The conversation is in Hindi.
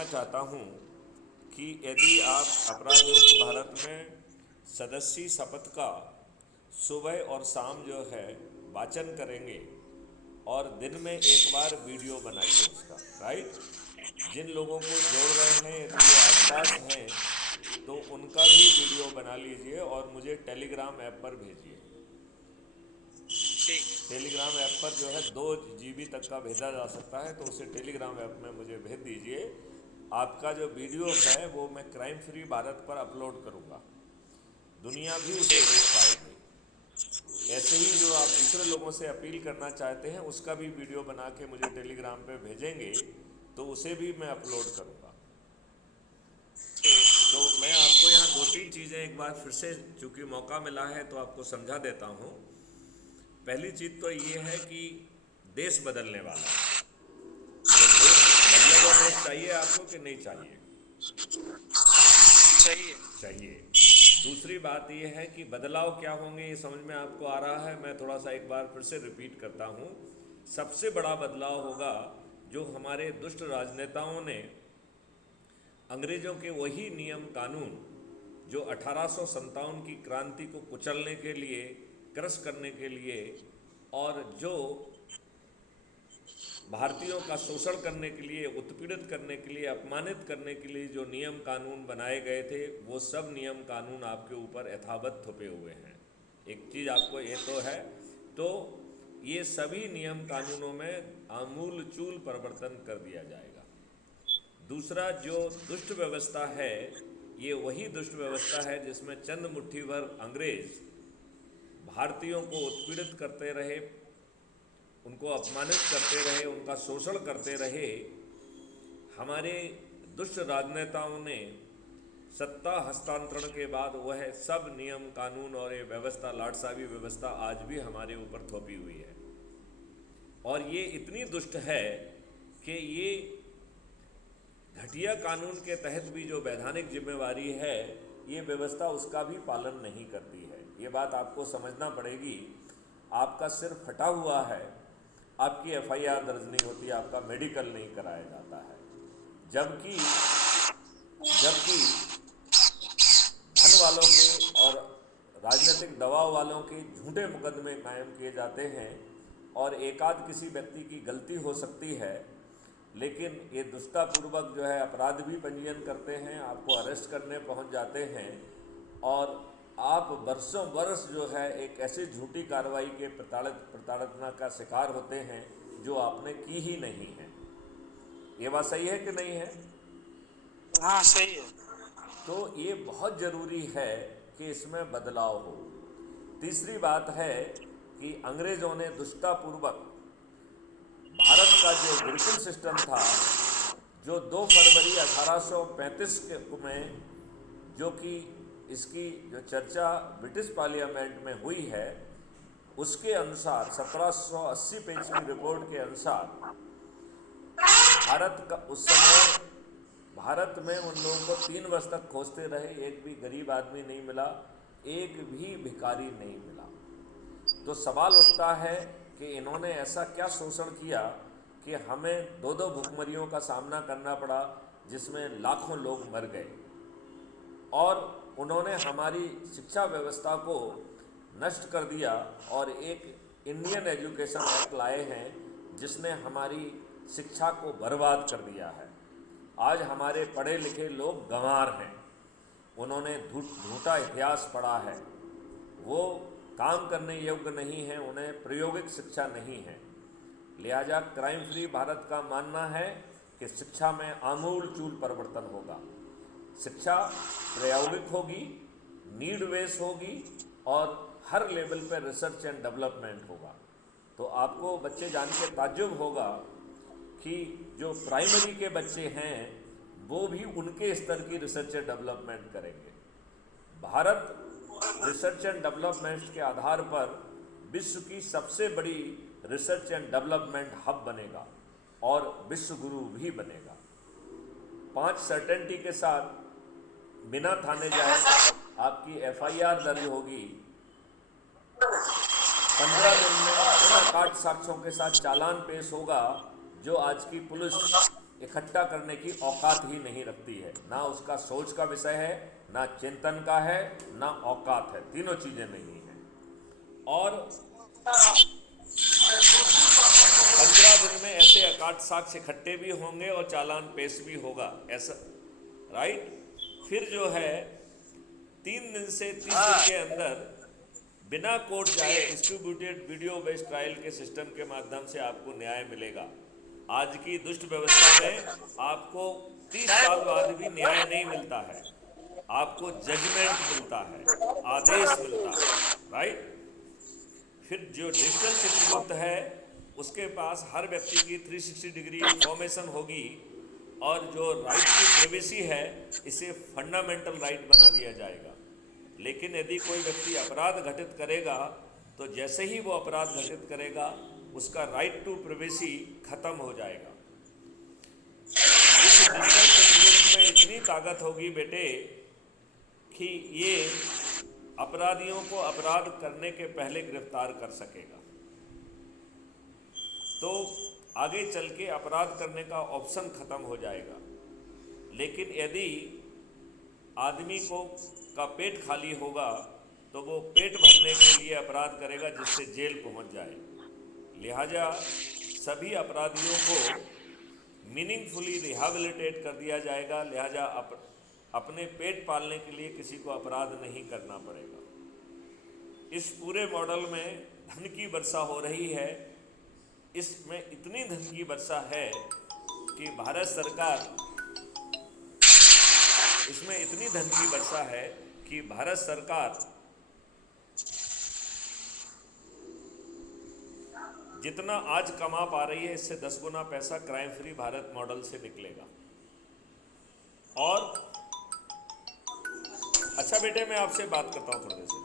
कहना चाहता हूँ कि यदि आप अपराध मुक्त भारत में सदस्य शपथ का सुबह और शाम जो है वाचन करेंगे और दिन में एक बार वीडियो बनाइए उसका, राइट। जिन लोगों को जोड़ रहे हैं यदि वो आसपास हैं तो उनका भी वीडियो बना लीजिए और मुझे टेलीग्राम ऐप पर भेजिए। ठीक है। टेलीग्राम ऐप पर जो है 2 GB तक का भेजा जा सकता है, तो उसे टेलीग्राम ऐप में मुझे भेज दीजिए। आपका जो वीडियो है वो मैं क्राइम फ्री भारत पर अपलोड करूँगा, दुनिया भी उसे ठीक देख है। पाएगी। ऐसे ही जो आप दूसरे लोगों से अपील करना चाहते हैं उसका भी वीडियो बना के मुझे टेलीग्राम पे भेजेंगे तो उसे भी मैं अपलोड करूँगा। ठीक। तो मैं आपको यहाँ 2-3 चीज़ें एक बार फिर से, चूँकि मौका मिला है तो आपको समझा देता हूँ। पहली चीज़ तो ये है कि देश बदलने वाला है। तो देश बदलेगा, देश चाहिए आपको कि नहीं चाहिए? चाहिए। चाहिए। दूसरी बात यह है कि बदलाव क्या होंगे ये समझ में आपको आ रहा है। मैं थोड़ा सा एक बार फिर से रिपीट करता हूँ। सबसे बड़ा बदलाव होगा जो हमारे दुष्ट राजनेताओं ने अंग्रेज़ों के वही नियम कानून जो 1857 की क्रांति को कुचलने के लिए, क्रश करने के लिए और जो भारतीयों का शोषण करने के लिए, उत्पीड़ित करने के लिए, अपमानित करने के लिए जो नियम कानून बनाए गए थे वो सब नियम कानून आपके ऊपर यथावत थोपे हुए हैं। एक चीज़ आपको ये तो है, तो ये सभी नियम कानूनों में आमूल चूल परिवर्तन कर दिया जाएगा। दूसरा, जो दुष्ट व्यवस्था है ये वही दुष्ट व्यवस्था है जिसमें चंद मुट्ठी भर अंग्रेज भारतीयों को उत्पीड़ित करते रहे, उनको अपमानित करते रहे, उनका शोषण करते रहे। हमारे दुष्ट राजनेताओं ने सत्ता हस्तांतरण के बाद वह सब नियम कानून और ये व्यवस्था, लाटसाबी व्यवस्था आज भी हमारे ऊपर थोपी हुई है। और ये इतनी दुष्ट है कि ये घटिया कानून के तहत भी जो वैधानिक जिम्मेवारी है ये व्यवस्था उसका भी पालन नहीं करती है। ये बात आपको समझना पड़ेगी। आपका सिर फटा हुआ है, आपकी FIR दर्ज नहीं होती, आपका मेडिकल नहीं कराया जाता है, जबकि जबकि धन वालों के और राजनीतिक दबाव वालों के झूठे मुकदमे कायम किए जाते हैं और एकाध किसी व्यक्ति की गलती हो सकती है, लेकिन ये दुष्टापूर्वक जो है अपराध भी पंजीयन करते हैं, आपको अरेस्ट करने पहुंच जाते हैं और आप वर्षों वर्ष जो है एक ऐसी झूठी कार्रवाई के प्रताड़ना का शिकार होते हैं जो आपने की ही नहीं है। ये बात सही है कि नहीं है? हाँ, सही है। तो ये बहुत ज़रूरी है कि इसमें बदलाव हो। तीसरी बात है कि अंग्रेज़ों ने दुष्टापूर्वक भारत का जो गुरुकुल सिस्टम था, जो 2 फरवरी 1835 में, जो कि इसकी जो चर्चा ब्रिटिश पार्लियामेंट में हुई है, उसके अनुसार 1780 पेज की रिपोर्ट के अनुसार भारत का उस समय, भारत में उन लोगों को 3 वर्ष तक खोजते रहे, एक भी गरीब आदमी नहीं मिला, एक भी भिखारी नहीं मिला। तो सवाल उठता है कि इन्होंने ऐसा क्या शोषण किया कि हमें 2-2 भुखमरियों का सामना करना पड़ा जिसमें लाखों लोग मर गए। और उन्होंने हमारी शिक्षा व्यवस्था को नष्ट कर दिया और एक इंडियन एजुकेशन एक्ट लाए हैं जिसने हमारी शिक्षा को बर्बाद कर दिया है। आज हमारे पढ़े लिखे लोग गंवार हैं, उन्होंने झूठा इतिहास पढ़ा है, वो काम करने योग्य नहीं है, उन्हें प्रायोगिक शिक्षा नहीं है। लिहाजा क्राइम फ्री भारत का मानना है कि शिक्षा में आमूल चूल परिवर्तन होगा। शिक्षा प्रायोगिक होगी, नीड बेस होगी और हर लेवल पर रिसर्च एंड डेवलपमेंट होगा। तो आपको बच्चे जान के ताज्जुब होगा कि जो प्राइमरी के बच्चे हैं वो भी उनके स्तर की रिसर्च एंड डेवलपमेंट करेंगे। भारत रिसर्च एंड डेवलपमेंट के आधार पर विश्व की सबसे बड़ी रिसर्च एंड डेवलपमेंट हब बनेगा और विश्व गुरु भी बनेगा। 5 सर्टेनिटी के साथ बिना थाने जाए आपकी FIR दर्ज होगी, 15 दिन में उन अकाट साक्ष्यों के साथ चालान पेश होगा जो आज की पुलिस इकट्ठा करने की औकात ही नहीं रखती है। ना उसका सोच का विषय है, ना चिंतन का है, ना औकात है, तीनों चीज़ें नहीं हैं। और 15 दिन में ऐसे अकाट साक्ष्य इकट्ठे भी होंगे और चालान पेश भी होगा, ऐसा, राइट। फिर जो है 3 दिन से 30 दिन के अंदर बिना कोर्ट जाए डिस्ट्रीब्यूटेड वीडियो बेस्ड ट्रायल के सिस्टम के माध्यम से आपको न्याय मिलेगा। आज की दुष्ट व्यवस्था में आपको 30 साल बाद भी न्याय नहीं मिलता है, आपको जजमेंट मिलता है, आदेश मिलता है, राइट। फिर जो डिजिटल चित्रगुप्त है उसके पास हर व्यक्ति की 360 डिग्री इंफॉर्मेशन होगी, और जो राइट टू प्राइवेसी है इसे फंडामेंटल राइट बना दिया जाएगा। लेकिन यदि कोई व्यक्ति अपराध घटित करेगा तो जैसे ही वो अपराध घटित करेगा उसका राइट टू प्राइवेसी खत्म हो जाएगा। इस डिजिटल चित्रगुप्त में इतनी ताकत होगी बेटे कि ये अपराधियों को अपराध करने के पहले गिरफ्तार कर सकेगा। तो आगे चल के अपराध करने का ऑप्शन खत्म हो जाएगा। लेकिन यदि आदमी को का पेट खाली होगा तो वो पेट भरने के लिए अपराध करेगा जिससे जेल पहुंच जाए। लिहाजा सभी अपराधियों को मीनिंगफुली रिहैबिलिटेट कर दिया जाएगा। लिहाजा अपने पेट पालने के लिए किसी को अपराध नहीं करना पड़ेगा। इस पूरे मॉडल में धन की वर्षा हो रही है। इसमें इतनी धन की वर्षा है कि भारत सरकार, इसमें इतनी धन की वर्षा है कि भारत सरकार जितना आज कमा पा रही है इससे 10 गुना पैसा क्राइम फ्री भारत मॉडल से निकलेगा। और अच्छा बेटे, मैं आपसे बात करता हूँ थोड़े से।